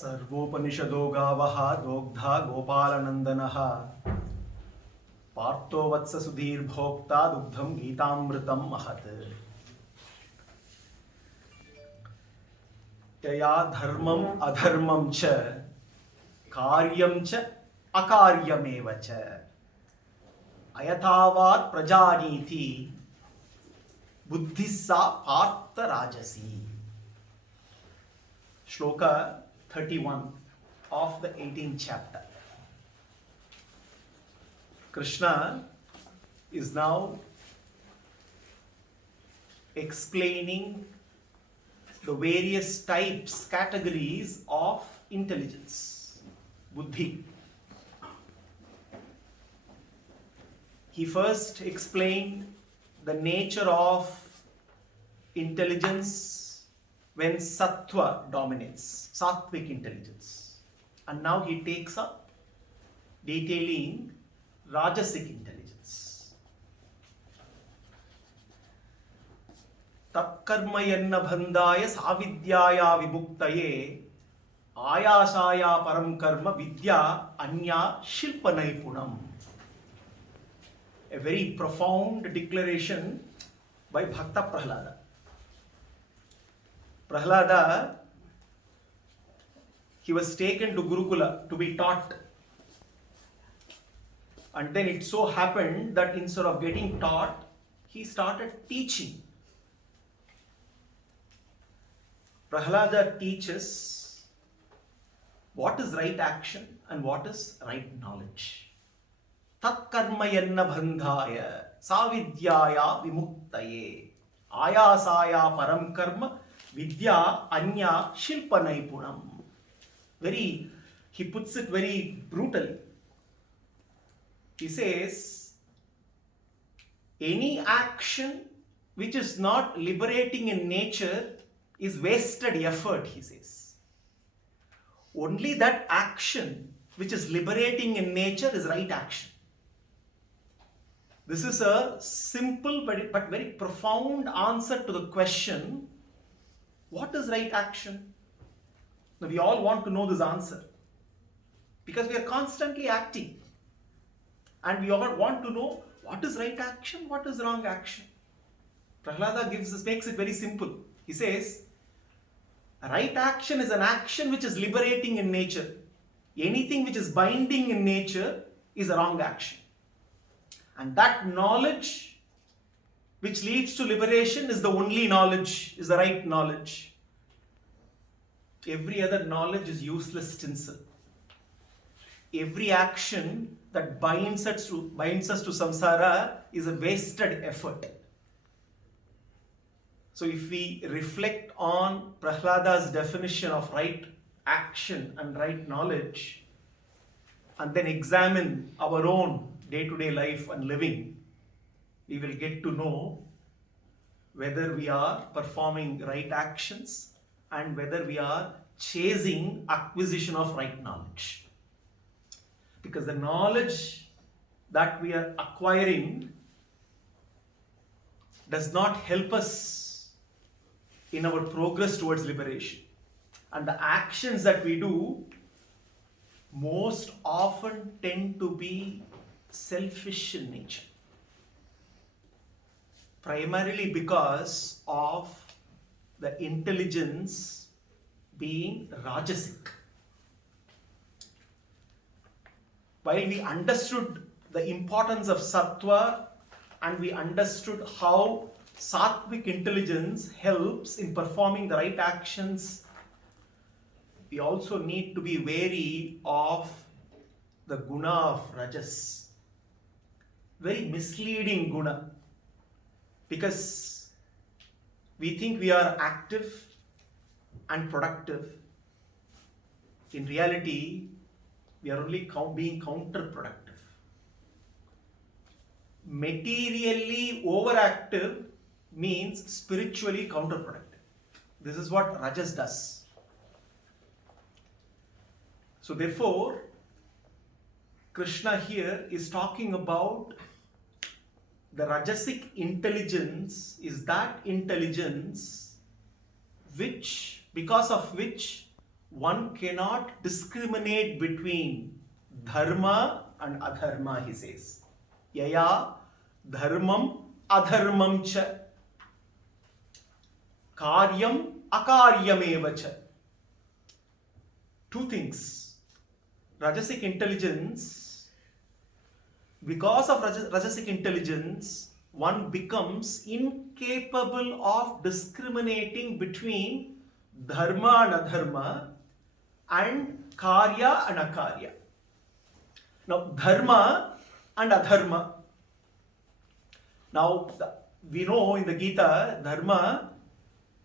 सर्वोपनिषदो गावः दोग्धा गोपालनन्दनः पार्थो वत्स सुधीर्भोक्ता दुग्धं गीतामृतं महत् यया धर्मम् अधर्मं च कार्यं च अकार्यमेव च अयथावात् प्रजानीति बुद्धिः सा पार्थ राजसी. Shloka 31 of the 18th chapter. Krishna is now explaining the various types, categories of intelligence, buddhi. He first explained the nature of intelligence when sattva dominates, sattvic intelligence. And now he takes up detailing Rajasik intelligence. Tatkarmayanna bandhaya savidyaya vibhuktaye ayasaya param karma vidya anya shilpanaipunam. A very profound declaration by Bhakta Prahlada. Prahlada, he was taken to Gurukula to be taught. And then it so happened that instead of getting taught, he started teaching. Prahlada teaches what is right action and what is right knowledge. Tat karmayanna bandhaya savidyaya vimuktaye ayasaya param karma vidya anya shilpanaipunam. He puts it very brutally. He says, any action which is not liberating in nature is wasted effort, he says. Only that action which is liberating in nature is right action. This is a simple but very profound answer to the question, what is right action? Now, we all want to know this answer because we are constantly acting. And we all want to know what is right action, what is wrong action. Prahlada makes it very simple. He says, right action is an action which is liberating in nature. Anything which is binding in nature is a wrong action. And that knowledge which leads to liberation is the only knowledge, is the right knowledge. Every other knowledge is useless tinsel. Every action that binds us to samsara is a wasted effort. So if we reflect on Prahlada's definition of right action and right knowledge, and then examine our own day-to-day life and living, we will get to know whether we are performing right actions and whether we are chasing acquisition of right knowledge. Because the knowledge that we are acquiring does not help us in our progress towards liberation. And the actions that we do most often tend to be selfish in nature. Primarily because of the intelligence being Rajasik. While we understood the importance of Sattva and we understood how Sattvic intelligence helps in performing the right actions, we also need to be wary of the guna of Rajas. Very misleading guna. Because we think we are active and productive. In reality, we are only being counterproductive. Materially overactive means spiritually counterproductive. This is what Rajas does. So therefore, Krishna here is talking about the Rajasik intelligence is that intelligence because of which one cannot discriminate between dharma and adharma, he says. Yaya dharmam adharmam cha karyam akaryameva cha. Two things. Rajasik intelligence, because of Rajasik intelligence, one becomes incapable of discriminating between dharma and adharma and karya and akarya. Now, dharma and adharma. Now, we know in the Gita, dharma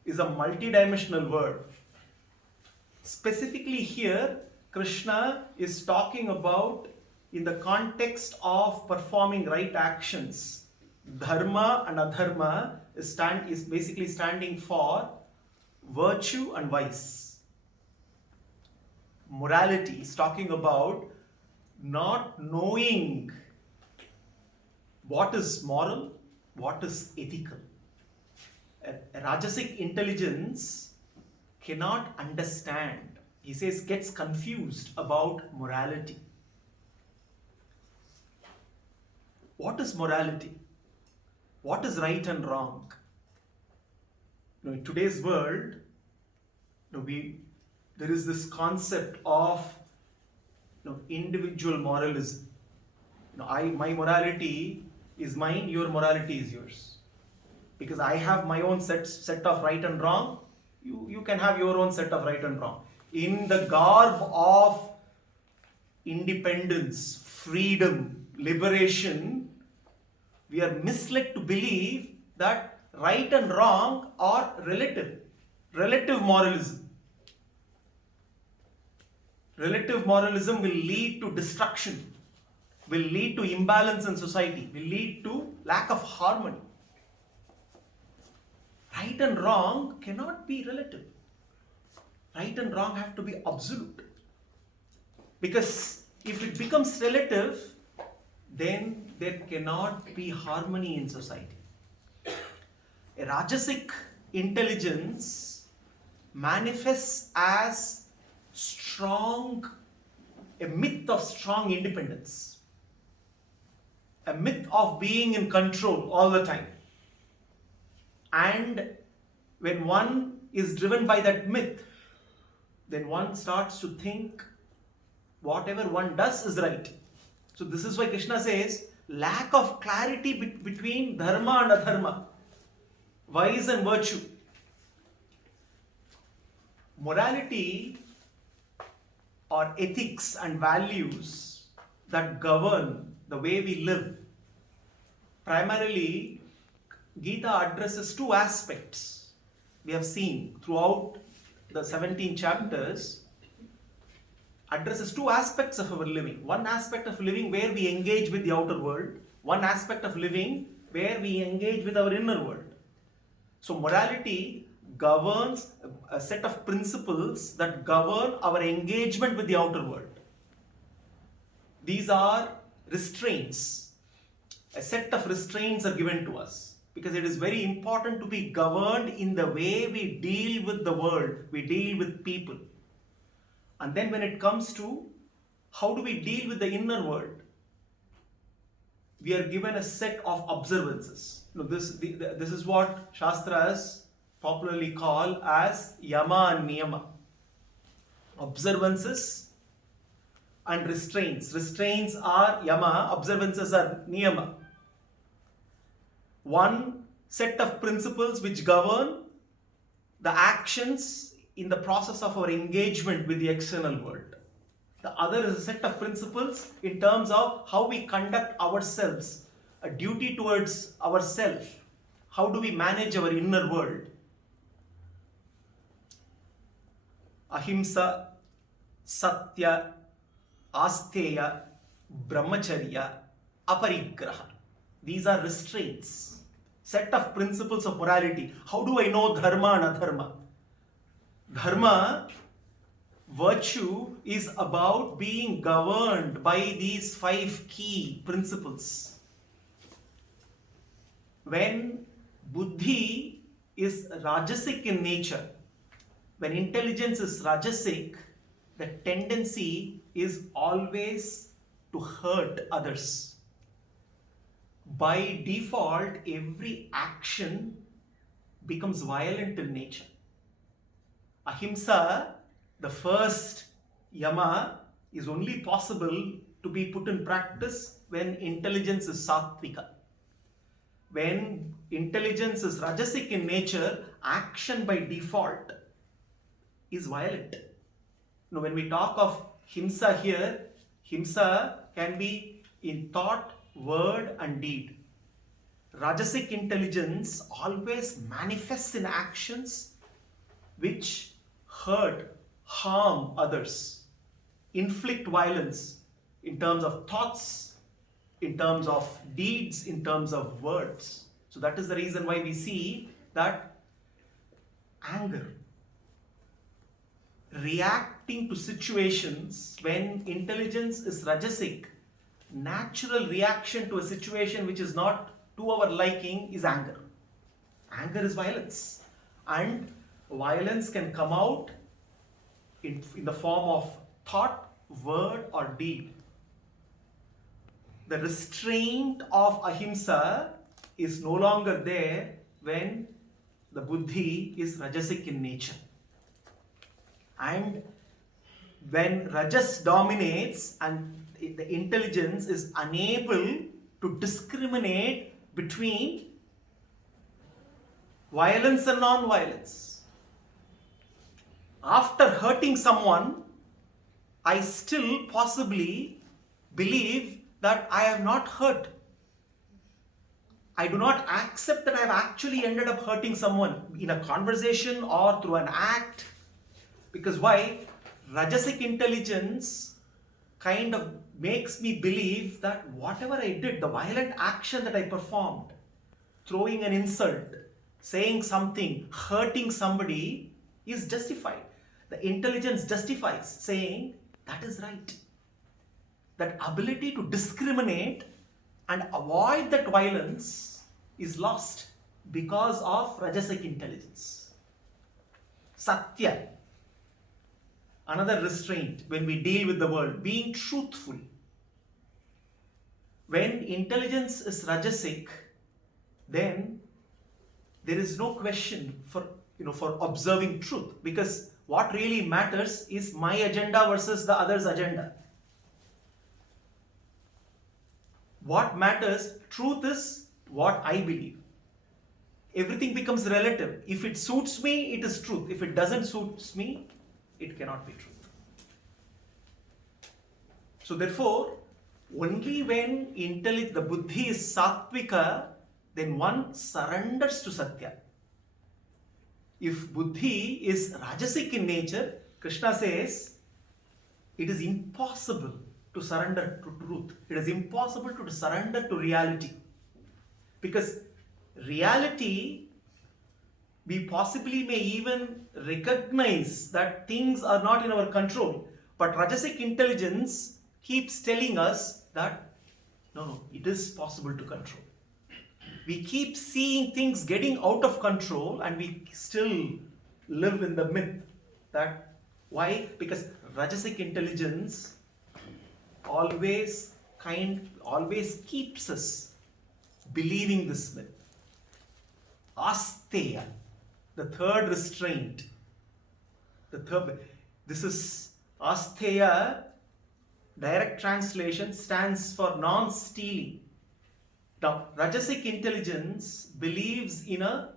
is a multidimensional word. Specifically here, Krishna is talking about in the context of performing right actions. Dharma and adharma is basically standing for virtue and vice. Morality is talking about not knowing what is moral, what is ethical. A Rajasik intelligence cannot understand. He says gets confused about morality. What is morality? What is right and wrong? In today's world, there is this concept of individual moralism. My morality is mine, your morality is yours. Because I have my own set of right and wrong, you can have your own set of right and wrong. In the garb of independence, freedom, liberation, we are misled to believe that right and wrong are relative. Relative moralism. Relative moralism will lead to destruction, will lead to imbalance in society, will lead to lack of harmony. Right and wrong cannot be relative. Right and wrong have to be absolute. Because if it becomes relative, then there cannot be harmony in society. A Rajasik intelligence manifests as a myth of strong independence, a myth of being in control all the time. And when one is driven by that myth, then one starts to think whatever one does is right. So this is why Krishna says lack of clarity between dharma and adharma, vice and virtue. Morality or ethics and values that govern the way we live. Primarily, Gita addresses two aspects we have seen throughout the 17 chapters. Addresses two aspects of our living. One aspect of living where we engage with the outer world. One aspect of living where we engage with our inner world. So morality governs a set of principles that govern our engagement with the outer world. These are restraints. A set of restraints are given to us because it is very important to be governed in the way we deal with the world, we deal with people. And then when it comes to how do we deal with the inner world, we are given a set of observances. This is what Shastras popularly call as Yama and Niyama. Observances and restraints. Restraints are Yama, observances are Niyama. One set of principles which govern the actions in the process of our engagement with the external world. The other is a set of principles in terms of how we conduct ourselves, a duty towards ourselves. How do we manage our inner world? Ahimsa, Satya, Asteya, Brahmacharya, Aparigraha. These are restraints, set of principles of morality. How do I know dharma and adharma? Dharma, virtue, is about being governed by these 5 key principles. When buddhi is rajasic in nature, when intelligence is Rajasic, the tendency is always to hurt others. By default, every action becomes violent in nature. Ahimsa, the first Yama, is only possible to be put in practice when intelligence is Sattvika. When intelligence is Rajasic in nature, action by default is violent. Now, when we talk of Himsa here, Himsa can be in thought, word and deed. Rajasic intelligence always manifests in actions which hurt, harm others, inflict violence in terms of thoughts, in terms of deeds, in terms of words. So that is the reason why we see that anger, reacting to situations when intelligence is Rajasic, natural reaction to a situation which is not to our liking is anger. Anger is violence. And violence can come out in the form of thought, word or deed. The restraint of ahimsa is no longer there when the buddhi is Rajasic in nature. And when Rajas dominates and the intelligence is unable to discriminate between violence and non-violence. After hurting someone, I still possibly believe that I have not hurt. I do not accept that I have actually ended up hurting someone in a conversation or through an act. Because why? Rajasic intelligence kind of makes me believe that whatever I did, the violent action that I performed, throwing an insult, saying something, hurting somebody is justified. The intelligence justifies saying that is right. That ability to discriminate and avoid that violence is lost because of Rajasic intelligence. Satya, another restraint when we deal with the world, being truthful. When intelligence is Rajasic, then there is no question for observing truth, because what really matters is my agenda versus the other's agenda. What matters, truth is what I believe. Everything becomes relative. If it suits me, it is truth. If it doesn't suit me, it cannot be truth. So therefore, only when the buddhi is sattvika, then one surrenders to Satya. If buddhi is Rajasic in nature, Krishna says, it is impossible to surrender to truth. It is impossible to surrender to reality. Because reality, we possibly may even recognize that things are not in our control. But Rajasic intelligence keeps telling us that, no, it is possible to control. We keep seeing things getting out of control and we still live in the myth. That why? Because Rajasic intelligence always keeps us believing this myth. Asteya, the third restraint. This is Asteya, direct translation, stands for non-stealing. Now, Rajasic intelligence believes in a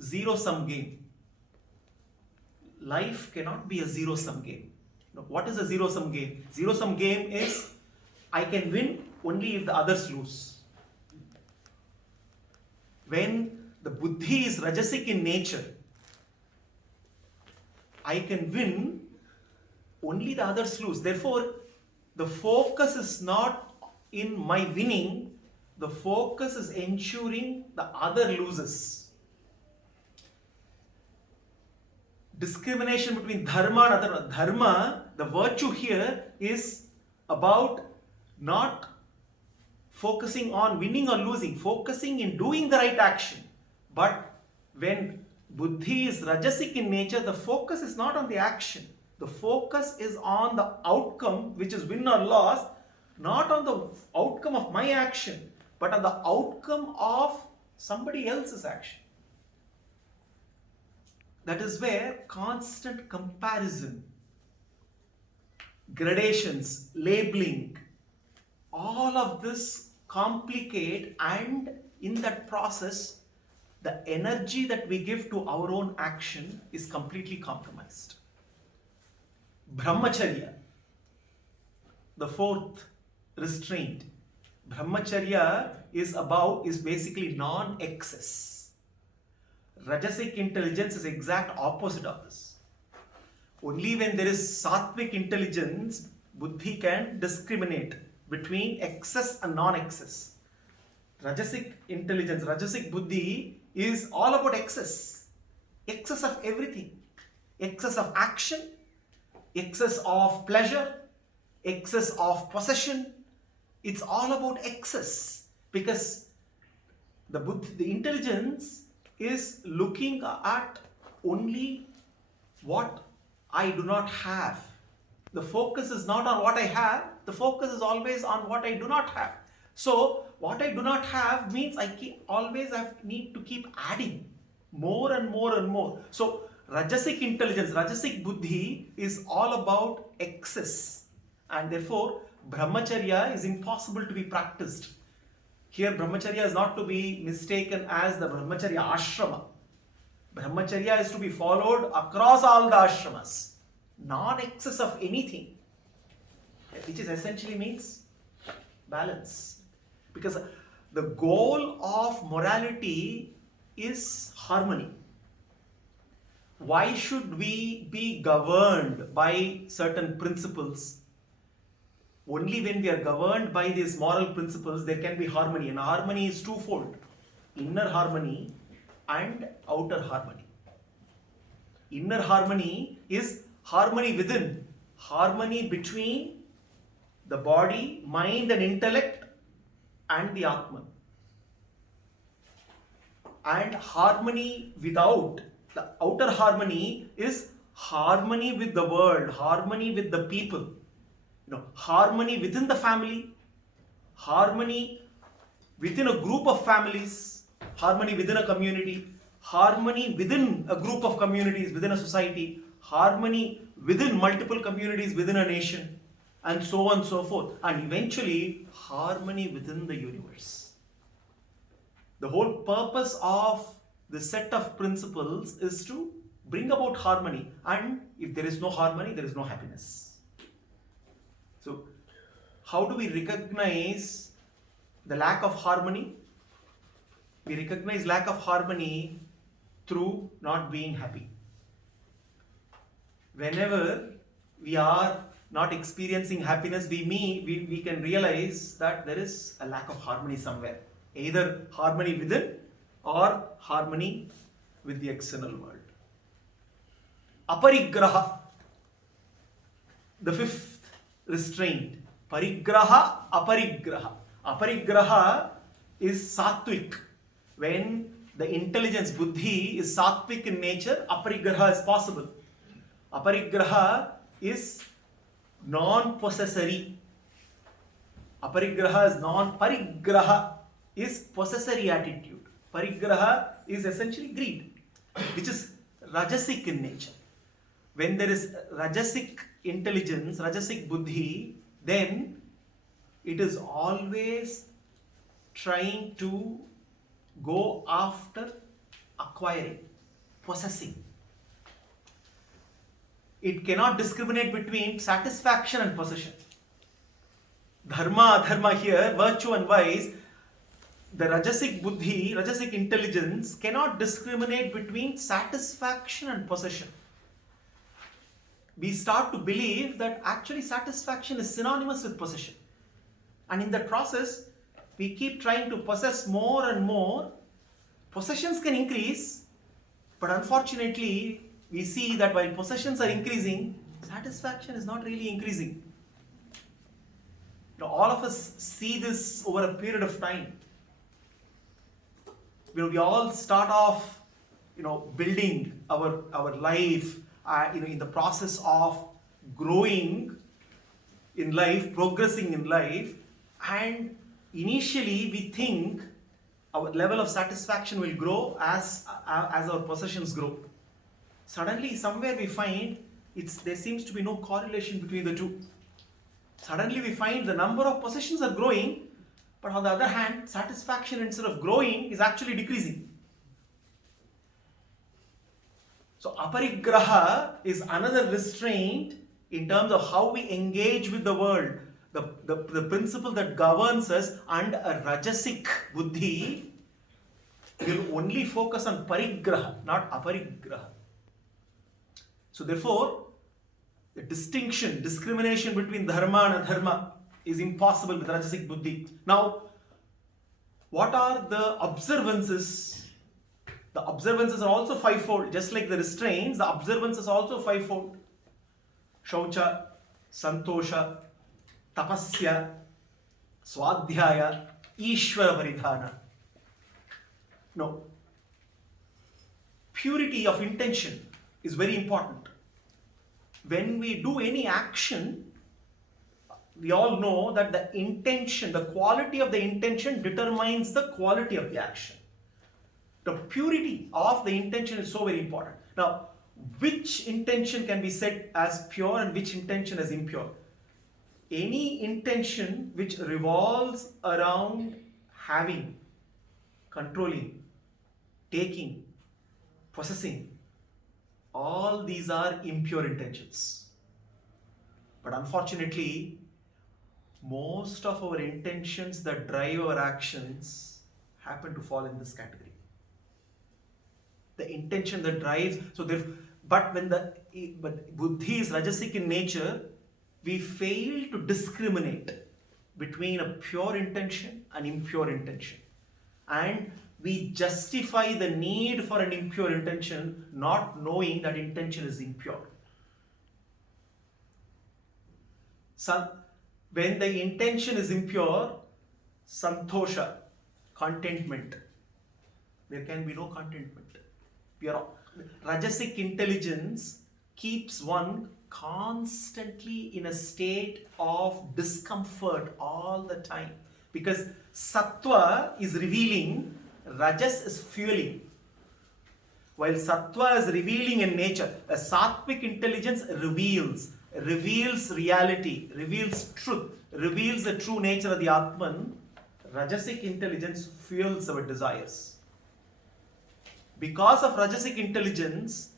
zero-sum game. Life cannot be a zero-sum game. Now, what is a zero-sum game? Zero-sum game is I can win only if the others lose. When the buddhi is Rajasic in nature, I can win only the others lose. Therefore, the focus is not in my winning. The focus is ensuring the other loses. Discrimination between dharma and adharma. Dharma, the virtue here is about not focusing on winning or losing, focusing in doing the right action. But when Buddhi is Rajasic in nature, the focus is not on the action. The focus is on the outcome, which is win or loss, not on the outcome of my action, but on the outcome of somebody else's action. That is where constant comparison, gradations, labeling, all of this complicate, and in that process, the energy that we give to our own action is completely compromised. Brahmacharya, the fourth restraint. Brahmacharya is basically non-excess. Rajasik intelligence is exact opposite of this. Only when there is sattvic intelligence, Buddhi can discriminate between excess and non-excess. Rajasik intelligence, Rajasik Buddhi is all about excess. Excess of everything. Excess of action, excess of pleasure, excess of possession. It's all about excess, because the intelligence is looking at only what I do not have. The focus is not on what I have, the focus is always on what I do not have. So what I do not have means I need to keep adding more and more and more. So Rajasik intelligence, Rajasik Buddhi is all about excess, and therefore Brahmacharya is impossible to be practiced. Here Brahmacharya is not to be mistaken as the Brahmacharya ashrama. Brahmacharya is to be followed across all the ashramas, non-excess of anything, which is essentially means balance. Because the goal of morality is harmony. Why should we be governed by certain principles? Only when we are governed by these moral principles, there can be harmony. And harmony is twofold: inner harmony and outer harmony. Inner harmony is harmony within, harmony between the body, mind and intellect and the Atman. And harmony without, the outer harmony is harmony with the world, harmony with the people. Harmony within the family, harmony within a group of families, harmony within a community, harmony within a group of communities, within a society, harmony within multiple communities, within a nation, and so on and so forth. And eventually, harmony within the universe. The whole purpose of this set of principles is to bring about harmony. And if there is no harmony, there is no happiness. So, how do we recognize the lack of harmony? We recognize lack of harmony through not being happy. Whenever we are not experiencing happiness, we can realize that there is a lack of harmony somewhere. Either harmony within or harmony with the external world. Aparigraha, the fifth restraint. Parigraha, aparigraha. Aparigraha is sattvic. When the intelligence, buddhi, is sattvic in nature, aparigraha is possible. Aparigraha is non-possessory. Aparigraha is parigraha is possessory attitude. Parigraha is essentially greed, which is Rajasik in nature. When there is Rajasik intelligence, Rajasik Buddhi, then it is always trying to go after acquiring, possessing. It cannot discriminate between satisfaction and possession. Dharma, adharma here, virtue and vice. The Rajasik Buddhi, Rajasik intelligence cannot discriminate between satisfaction and possession. We start to believe that actually satisfaction is synonymous with possession. And in that process, we keep trying to possess more and more. Possessions can increase, but unfortunately, we see that while possessions are increasing, satisfaction is not really increasing. All of us see this over a period of time. We all start off building our life, in the process of growing in life, progressing in life, and initially we think our level of satisfaction will grow as our possessions grow. Suddenly, somewhere we find there seems to be no correlation between the two. Suddenly we find the number of possessions are growing, but on the other hand, satisfaction instead of growing is actually decreasing. So aparigraha is another restraint in terms of how we engage with the world. The principle that governs us, and a Rajasik Buddhi will only focus on parigraha, not aparigraha. So therefore, the discrimination between dharma and adharma is impossible with Rajasik Buddhi. Now, what are the observances? The observances are also fivefold. Just like the restraints, the observances are also fivefold. Shaucha, Santosha, Tapasya, Swadhyaya, Ishvara Paridhana. No. Purity of intention is very important. When we do any action, we all know that the intention, the quality of the intention determines the quality of the action. The purity of the intention is so very important. Now, which intention can be said as pure and which intention as impure? Any intention which revolves around having, controlling, taking, possessing, all these are impure intentions. But unfortunately, most of our intentions that drive our actions happen to fall in this category. The intention that drives, but buddhi is rajasic in nature, we fail to discriminate between a pure intention and impure intention. And we justify the need for an impure intention, not knowing that intention is impure. When the intention is impure, santosha, contentment, there can be no contentment. Rajasik intelligence keeps one constantly in a state of discomfort all the time, because sattva is revealing, rajas is fueling. While sattva is revealing in nature, a sattvic intelligence reveals reality, reveals truth, reveals the true nature of the Atman. Rajasic intelligence fuels our desires. Because of Rajasic intelligence,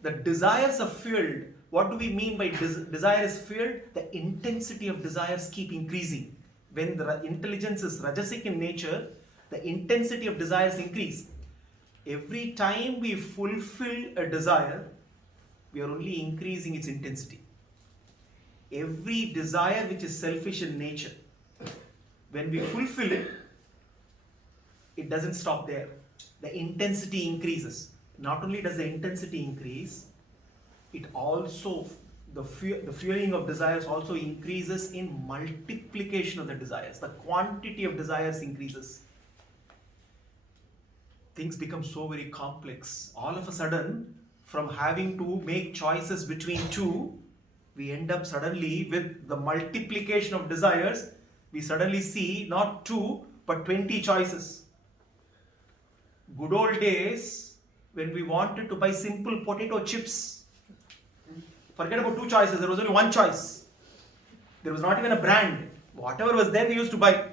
the desires are fueled. What do we mean by desire is fueled? The intensity of desires keep increasing. When the intelligence is Rajasic in nature, the intensity of desires increase. Every time we fulfill a desire, we are only increasing its intensity. Every desire which is selfish in nature, when we fulfill it, it doesn't stop there. The intensity increases. Not only does the intensity increase, it also, the fueling of desires also increases in multiplication of the desires. The quantity of desires increases. Things become so very complex. All of a sudden, from having to make choices between two, we end up suddenly with the multiplication of desires. We suddenly see not 2 but 20 choices. Good old days, when we wanted to buy simple potato chips, forget about 2 choices, there was only 1 choice. There was not even a brand. Whatever was there, we used to buy.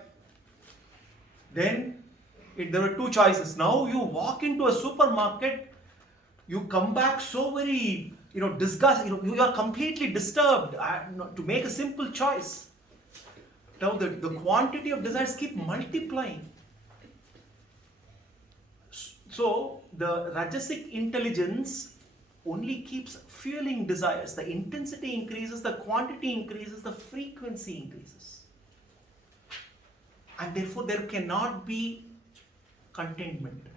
Then there were 2 choices. Now you walk into a supermarket, you come back so very, disgusted. You are completely disturbed to make a simple choice. Now the quantity of desires keep multiplying. So the Rajasic intelligence only keeps fueling desires. The intensity increases, the quantity increases, the frequency increases. And therefore there cannot be contentment.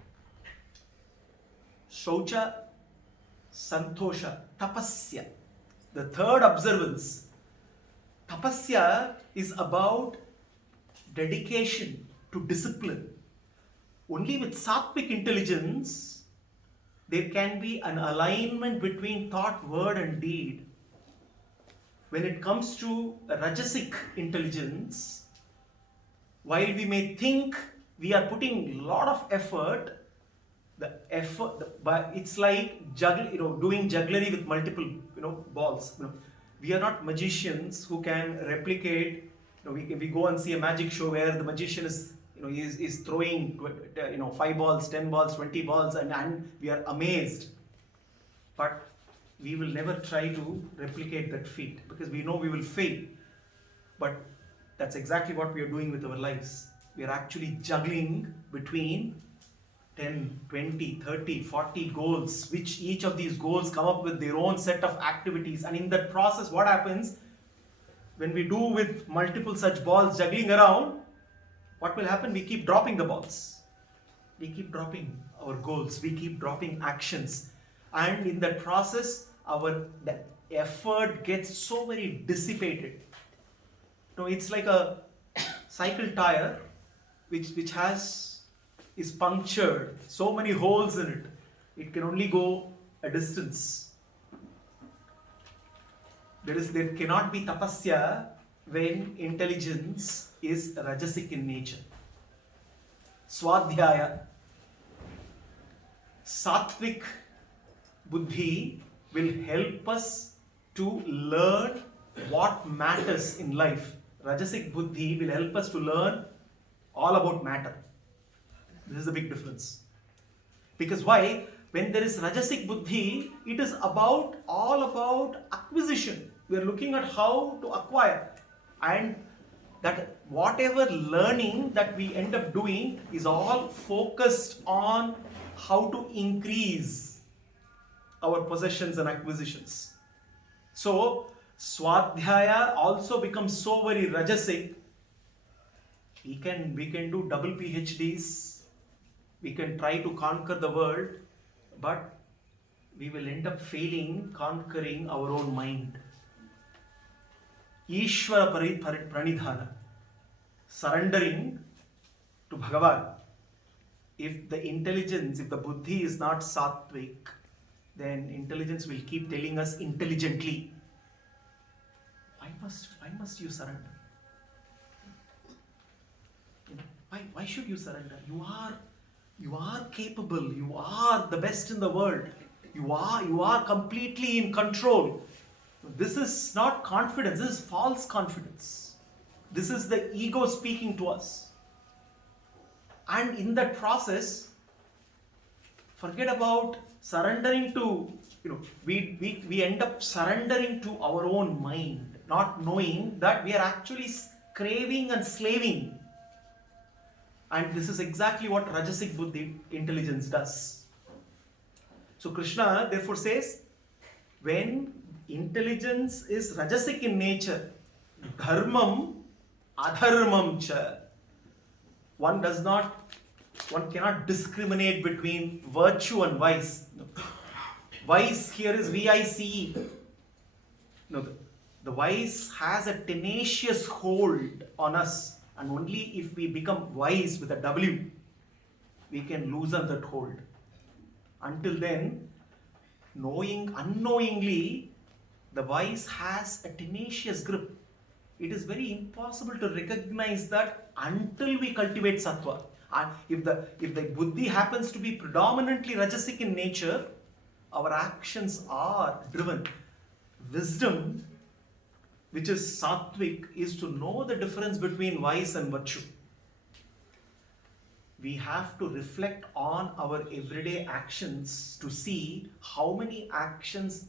Shaucha, Santosha, Tapasya. The third observance. Tapasya is about dedication to discipline. Only with sattvic intelligence, there can be an alignment between thought, word, and deed. When it comes to Rajasik intelligence, while we may think we are putting a lot of effort, but it's like doing jugglery with multiple, balls. We are not magicians who can replicate. We go and see a magic show where the magician is throwing 5 balls, 10 balls, 20 balls, and we are amazed. But we will never try to replicate that feat because we know we will fail. But that's exactly what we are doing with our lives. We are actually juggling between 10, 20, 30, 40 goals, which each of these goals come up with their own set of activities. And in that process, what happens when we do with multiple such balls juggling around, what will happen? We keep dropping the balls. We keep dropping our goals. We keep dropping actions. And in that process, the effort gets so very dissipated. It's like a cycle tire which is punctured, so many holes in it. It can only go a distance. There cannot be tapasya when intelligence is rajasic in nature. Swadhyaya, sattvic buddhi will help us to learn what matters in life. Rajasik buddhi will help us to learn all about matter. This is the big difference. Because why? When there is Rajasik buddhi, it is all about acquisition. We are looking at how to acquire. And that whatever learning that we end up doing is all focused on how to increase our possessions and acquisitions. So, Swadhyaya also becomes so very Rajasic. We can do double PhDs. We can try to conquer the world, but we will end up failing conquering our own mind. Ishvara pranidhana, surrendering to Bhagavad. If the buddhi is not sattvic, then intelligence will keep telling us intelligently, why must you surrender? Why should you surrender? You are capable. You are the best in the world. You are completely in control. This is not confidence. This is false confidence. This is the ego speaking to us. And in that process, forget about surrendering to, we end up surrendering to our own mind, not knowing that we are actually craving and slaving. And this is exactly what Rajasik Buddhi intelligence does. So Krishna therefore says, when intelligence is Rajasik in nature, dharmam, adharmam cha, one cannot discriminate between virtue and vice. Vice here is V-I-C-E. No, the vice has a tenacious hold on us. And only if we become wise with a W, we can loosen that hold. Until then, unknowingly, the vice has a tenacious grip. It is very impossible to recognize that until we cultivate sattva. And if the buddhi happens to be predominantly rajasic in nature, our actions are driven. Wisdom, which is sattvic, is to know the difference between vice and virtue. We have to reflect on our everyday actions to see how many actions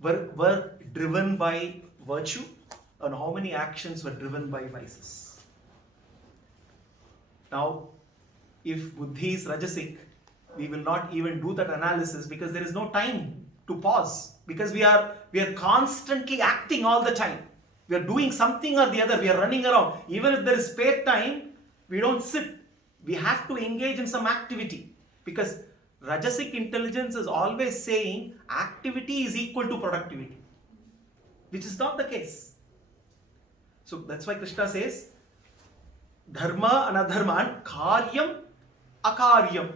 were driven by virtue and how many actions were driven by vices. Now, if buddhi is rajasic, we will not even do that analysis because there is no time to pause, because we are constantly acting all the time. We are doing something or the other. We are running around. Even if there is spare time, we don't sit. We have to engage in some activity, because Rajasik intelligence is always saying activity is equal to productivity, which is not the case. So that's why Krishna says dharma and adharma and karyam akaryam.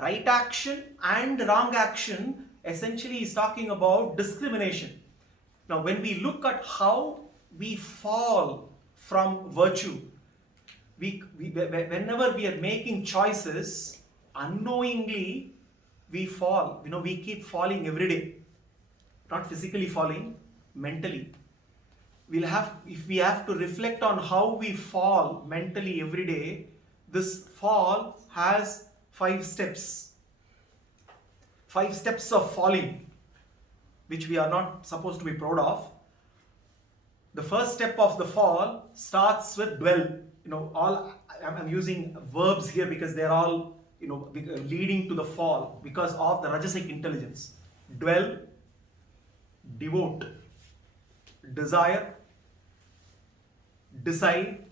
right action and wrong action essentially is talking about discrimination. Now, when we look at how we fall from virtue, whenever we are making choices, unknowingly we fall. We keep falling every day. Not physically falling, mentally. If we have to reflect on how we fall mentally every day, this fall has 5 steps. 5 steps of falling, which we are not supposed to be proud of. The first step of the fall starts with dwell. I'm using verbs here because they're all leading to the fall because of the Rajasik intelligence. Dwell, devote, desire, decide,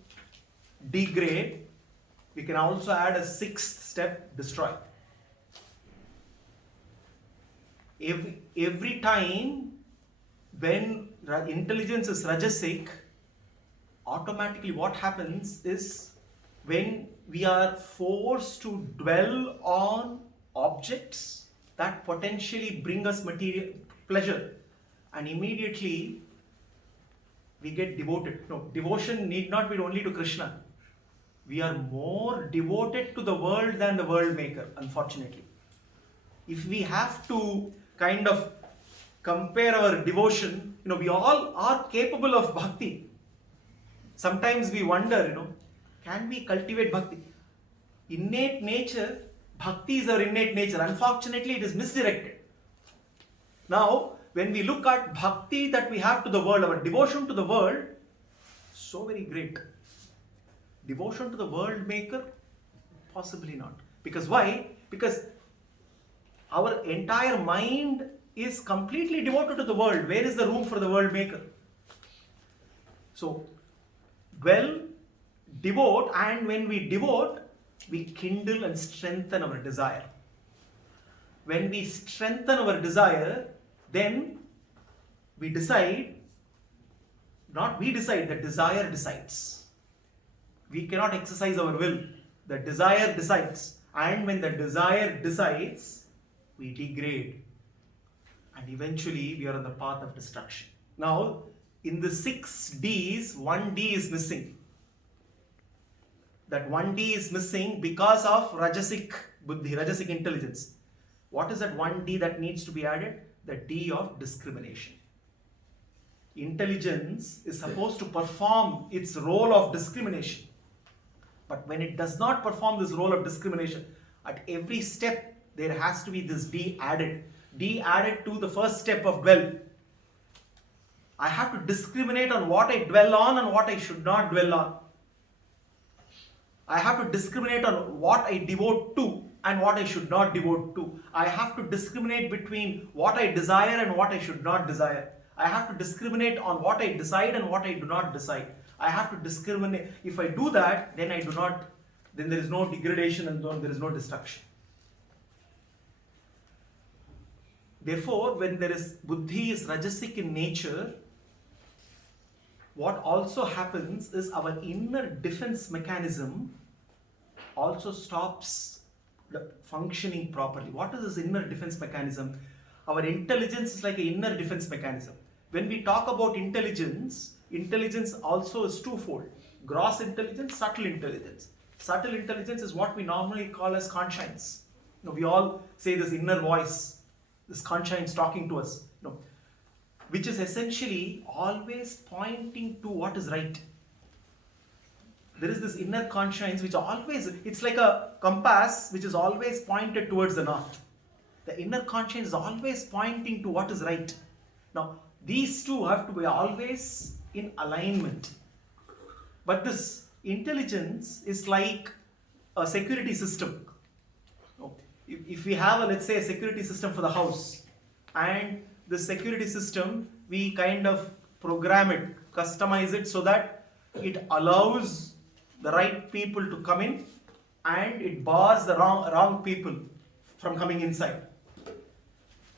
degrade. We can also add a 6th step, destroy. Every time when intelligence is Rajasic, automatically what happens is when we are forced to dwell on objects that potentially bring us material pleasure, and immediately we get devoted. No, devotion need not be only to Krishna. We are more devoted to the world than the world maker, unfortunately. If we have to kind of compare our devotion, we all are capable of bhakti. Sometimes we wonder, can we cultivate bhakti? Innate nature, bhakti is our innate nature. Unfortunately, it is misdirected. Now, when we look at bhakti that we have to the world, our devotion to the world, so very great. Devotion to the world maker, possibly not. Because why? Because our entire mind is completely devoted to the world. Where is the room for the world maker? So, devote, and when we devote, we kindle and strengthen our desire. When we strengthen our desire, then we decide, not we decide, the desire decides. We cannot exercise our will. The desire decides. And when the desire decides, we degrade. And eventually we are on the path of destruction. Now, in the 6 Ds, 1 D is missing. That 1 D is missing because of Rajasik Buddhi, Rajasik Intelligence. What is that 1 D that needs to be added? The D of discrimination. Intelligence is supposed to perform its role of discrimination. But when it does not perform this role of discrimination, at every step there has to be this D added. D added to the first step of dwell. I have to discriminate on what I dwell on and what I should not dwell on. I have to discriminate on what I devote to and what I should not devote to. I have to discriminate between what I desire and what I should not desire. I have to discriminate on what I decide and what I do not decide. I have to discriminate. If I do that, then there is no degradation and there is no destruction. Therefore, when there is buddhi is rajasic in nature, what also happens is our inner defense mechanism also stops functioning properly. What is this inner defense mechanism? Our intelligence is like an inner defense mechanism. When we talk about intelligence, intelligence also is twofold. Gross intelligence, subtle intelligence. Subtle intelligence is what we normally call as conscience. We all say this inner voice, this conscience talking to us, which is essentially always pointing to what is right. There is this inner conscience which always, it's like a compass which is always pointed towards the north. The inner conscience is always pointing to what is right. Now, these two have to be always in alignment. But this intelligence is like a security system. If we have, let's say, a security system for the house, and the security system, we kind of program it, customize it so that it allows the right people to come in and it bars the wrong people from coming inside.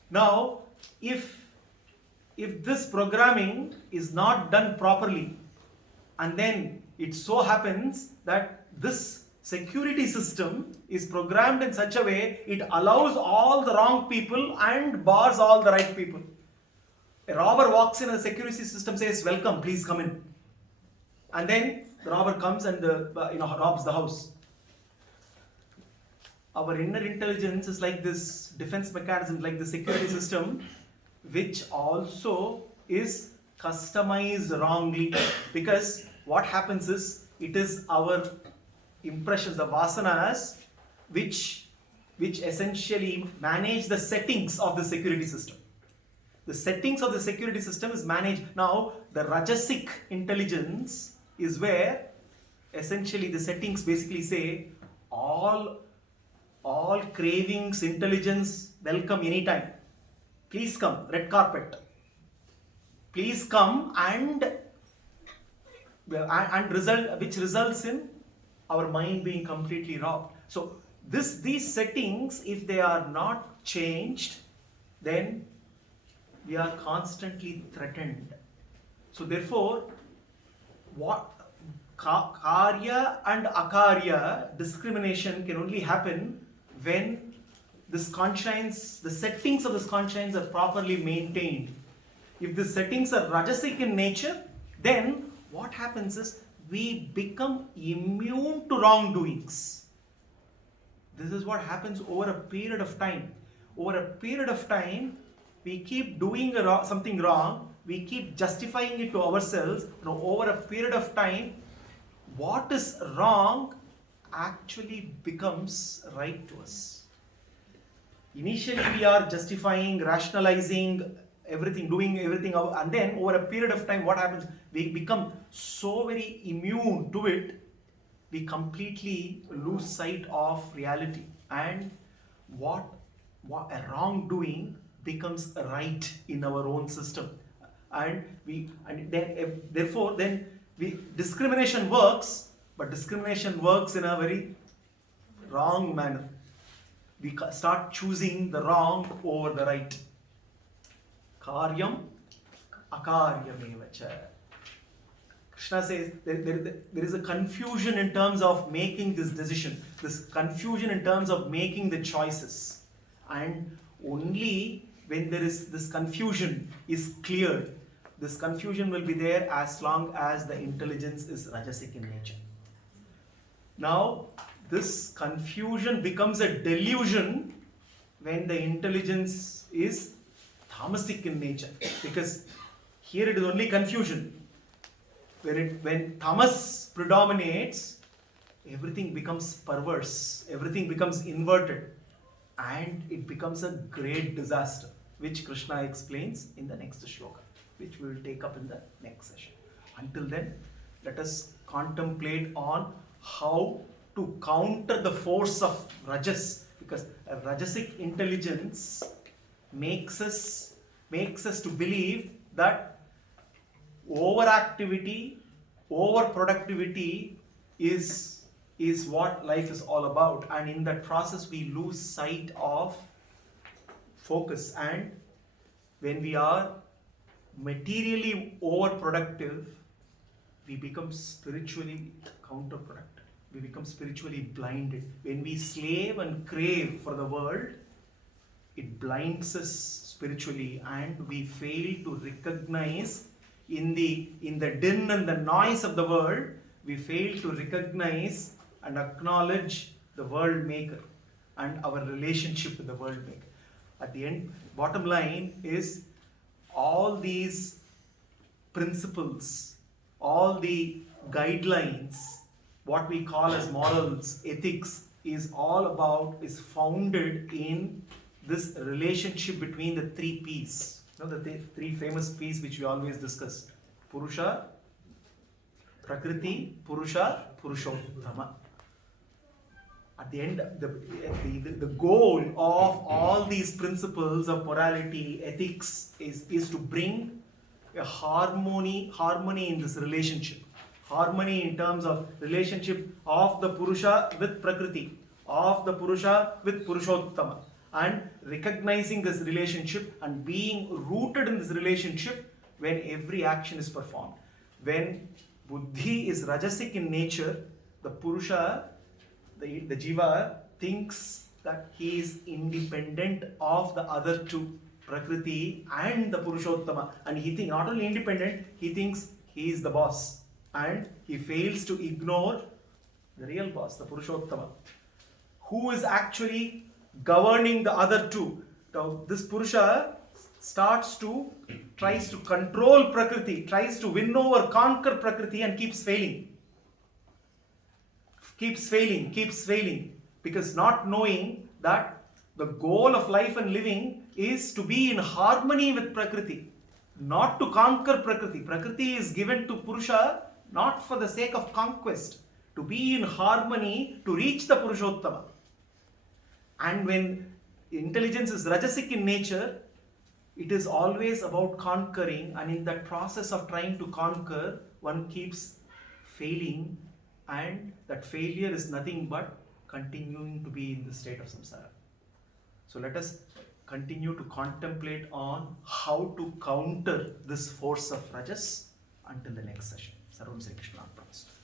Now, if this programming is not done properly, and then it so happens that this security system is programmed in such a way it allows all the wrong people and bars all the right people. A robber walks in and the security system says, welcome, please come in. And then the robber comes and robs the house. Our inner intelligence is like this defense mechanism, like the security system, which also is customized wrongly, because what happens is it is our impressions, the vasanas, which essentially manage the settings of the security system. The settings of the security system is managed. Now, the Rajasik intelligence is where essentially the settings basically say all cravings, intelligence, welcome anytime. Please come, red carpet. Please come and which results in our mind being completely robbed. So these settings, if they are not changed, then we are constantly threatened. So therefore, what karya and akarya discrimination can only happen when this conscience, the settings of this conscience are properly maintained. If the settings are rajasic in nature, then what happens is we become immune to wrongdoings. This is what happens over a period of time. Over a period of time, we keep doing something wrong, we keep justifying it to ourselves. Over a period of time, what is wrong actually becomes right to us. Initially, we are justifying, rationalizing everything, doing everything, and then over a period of time, what happens? We become so very immune to it, we completely lose sight of reality, and what a wrongdoing becomes right in our own system, therefore discrimination works, but discrimination works in a very wrong manner. We start choosing the wrong over the right. Karyam akaryamevacha. Krishna says there is a confusion in terms of making this decision, this confusion in terms of making the choices, and only when there is this confusion is cleared, this confusion will be there as long as the intelligence is rajasic in nature. Now, this confusion becomes a delusion when the intelligence is tamasic in nature, because here it is only confusion. When tamas predominates, everything becomes perverse, everything becomes inverted, and it becomes a great disaster, which Krishna explains in the next shloka, which we will take up in the next session. Until then, let us contemplate on how to counter the force of rajas, because a rajasic intelligence makes us to believe that overactivity, overproductivity is what life is all about, and in that process we lose sight of focus, and when we are materially overproductive, we become spiritually counterproductive. We become spiritually blinded. When we slave and crave for the world, it blinds us spiritually, and we fail to recognize in the din and the noise of the world, we fail to recognize and acknowledge the world maker and our relationship with the world maker. At the end, bottom line is, all these principles, all the guidelines, what we call as morals, ethics, is founded in this relationship between the three P's. The three famous P's which we always discuss: Purusha, Prakriti, Purusha, Purushottama. At the end, the goal of all these principles of morality, ethics, is to bring a harmony in this relationship. Harmony in terms of relationship of the Purusha with Prakriti, of the Purusha with Purushottama, and recognizing this relationship and being rooted in this relationship when every action is performed. When Buddhi is Rajasic in nature, the Purusha the jiva thinks that he is independent of the other two, Prakriti and the Purushottama. And he thinks not only independent, he thinks he is the boss. And he fails to ignore the real boss, the Purushottama, who is actually governing the other two. Now, this Purusha tries to control Prakriti, tries to win over, conquer Prakriti, and keeps failing. Keeps failing. Because not knowing that the goal of life and living is to be in harmony with Prakriti, not to conquer Prakriti. Prakriti is given to Purusha not for the sake of conquest, to be in harmony, to reach the Purushottama. And when intelligence is Rajasik in nature, it is always about conquering, and in that process of trying to conquer, one keeps failing, and that failure is nothing but continuing to be in the state of samsara. So let us continue to contemplate on how to counter this force of rajas until the next session. Sarvam Sri Krishna Arpanastu.